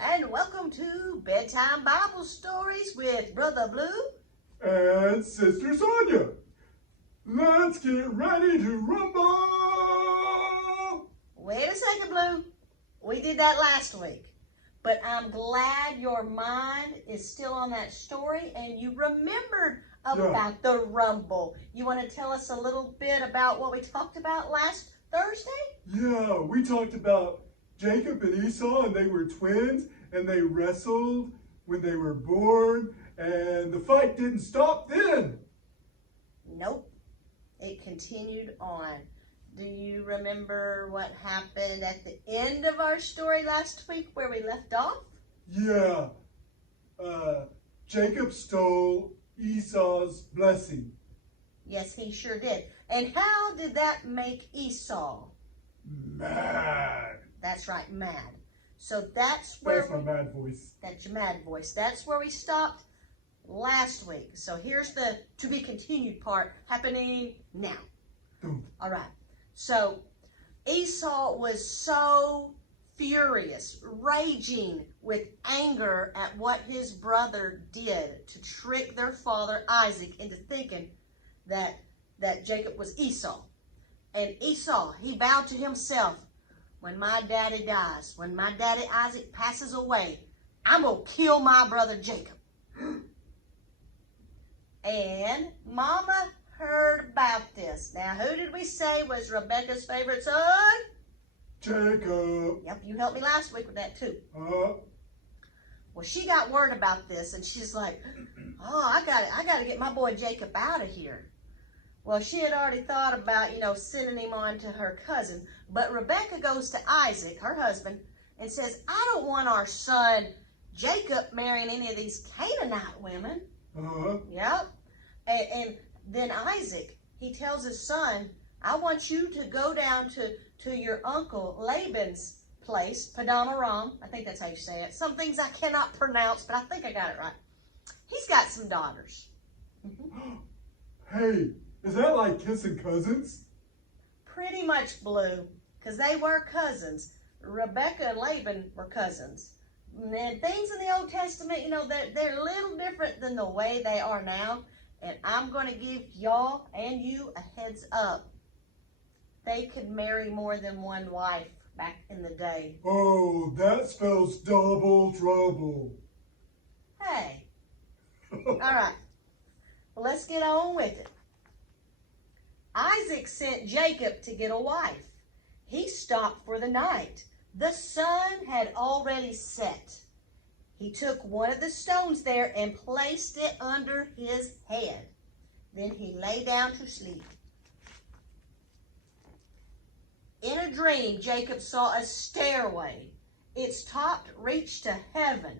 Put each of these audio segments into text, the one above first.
and welcome to Bedtime Bible Stories with Bro.Blue and Sis.Sonya. Let's get ready to rumble! Wait a second, Blue. We did that last week, but I'm glad your mind is still on that story and you remembered about the rumble. You want to tell us a little bit about what we talked about last Thursday? Yeah, we talked about Jacob and Esau, and they were twins, and they wrestled when they were born, and the fight didn't stop then. Nope. It continued on. Do you remember what happened at the end of our story last week where we left off? Yeah. Jacob stole Esau's blessing. Yes, he sure did. And how did that make Esau? Mad. That's right, mad. So that's where... That's my mad voice. That's your mad voice. That's where we stopped last week. So here's the to be continued part happening now. All right. So Esau was so furious, raging with anger at what his brother did to trick their father Isaac into thinking that Jacob was Esau. And Esau, he vowed to himself, when my daddy dies, when my daddy Isaac passes away, I'm going to kill my brother Jacob. And Mama heard about this. Now, who did we say was Rebecca's favorite son? Jacob. Yep, you helped me last week with that too. Well, she got word about this, and she's like, oh, I got to get my boy Jacob out of here. Well, she had already thought about, sending him on to her cousin. But Rebecca goes to Isaac, her husband, and says, I don't want our son Jacob marrying any of these Canaanite women. Yep. And then Isaac, he tells his son, I want you to go down to your uncle Laban's place, Padam Aram. I think that's how you say it. Some things I cannot pronounce, but I think I got it right. He's got some daughters. Hey, is that like kissing cousins? Pretty much, Blue, because they were cousins. Rebecca and Laban were cousins. And things in the Old Testament, they're a little different than the way they are now. And I'm going to give y'all and you a heads up. They could marry more than one wife back in the day. Oh, that spells double trouble. Hey. All right. Well, let's get on with it. Isaac sent Jacob to get a wife. He stopped for the night. The sun had already set. He took one of the stones there and placed it under his head. Then he lay down to sleep. In a dream, Jacob saw a stairway. Its top reached to heaven.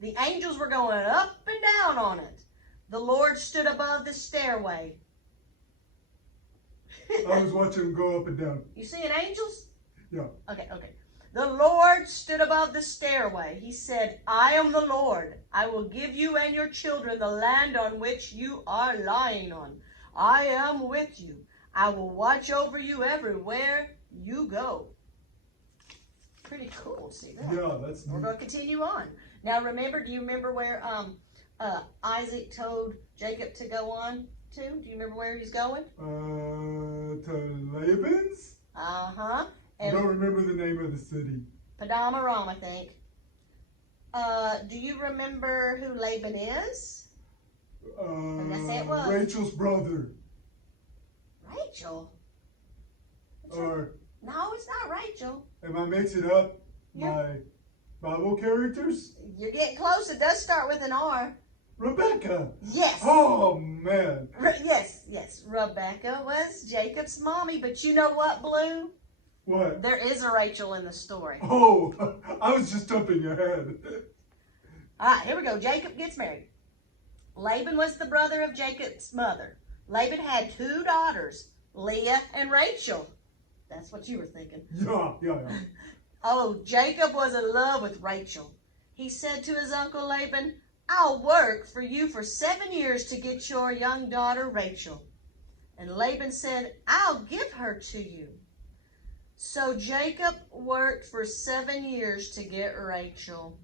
The angels were going up and down on it. The Lord stood above the stairway. I was watching them go up and down. You seeing angels? Yeah. Okay. The Lord stood above the stairway. He said, I am the Lord. I will give you and your children the land on which you are lying on. I am with you. I will watch over you everywhere you go. Pretty cool. See that? Yeah, that's neat. We're going to continue on. Now remember, do you remember where Isaac told Jacob to go on to? Do you remember where he's going? To Laban's? Uh-huh. I don't remember the name of the city. Padam Aram, I think. Do you remember who Laban is? Did I say it was? Rachel's brother. Rachel? No, it's not Rachel. Am I mixing up my Bible characters? You're getting close. It does start with an R. Rebecca. Yes. Oh, man. Yes. Rebecca was Jacob's mommy. But you know what, Blue? What? There is a Rachel in the story. Oh, I was just jumping ahead. All right, here we go. Jacob gets married. Laban was the brother of Jacob's mother. Laban had two daughters, Leah and Rachel. That's what you were thinking. Yeah. Oh, Jacob was in love with Rachel. He said to his uncle Laban, I'll work for you for 7 years to get your young daughter Rachel. And Laban said, I'll give her to you. So Jacob worked for 7 years to get Rachel.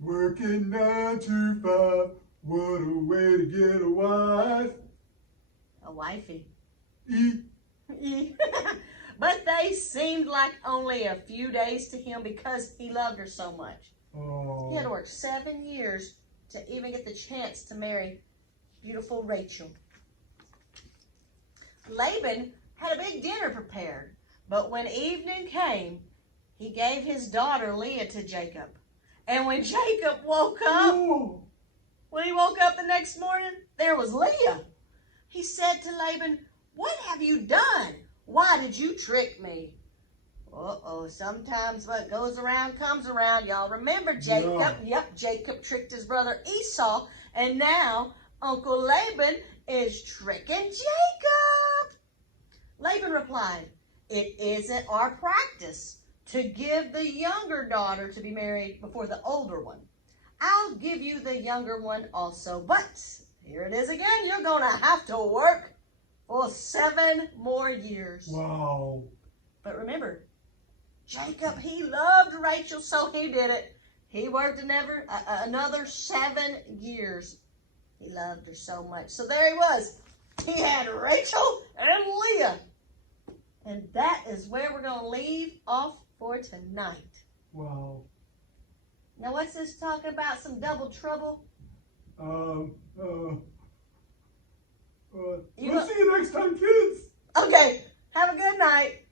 Working 9 to 5, what a way to get a wife. A wifey. E. But they seemed like only a few days to him because he loved her so much. Oh. He had to work 7 years to even get the chance to marry beautiful Rachel. Laban had a big dinner prepared, but when evening came, he gave his daughter Leah to Jacob. And when Jacob woke up, when he woke up the next morning, there was Leah. He said to Laban, "What have you done? Why did you trick me?" Sometimes what goes around comes around. Y'all remember Jacob? Yeah. Yep, Jacob tricked his brother Esau, and now Uncle Laban is tricking Jacob. Laban replied, "It isn't our practice to give the younger daughter to be married before the older one. I'll give you the younger one also, but here it is again, you're going to have to work for 7 more years." Wow. But remember, Jacob, he loved Rachel, so he did it. He worked another 7 years. He loved her so much. So there he was. He had Rachel and Leah. And that is where we're going to leave off for tonight. Wow. Now, what's this talking about? Some double trouble? We'll see you next time, kids. Okay. Have a good night.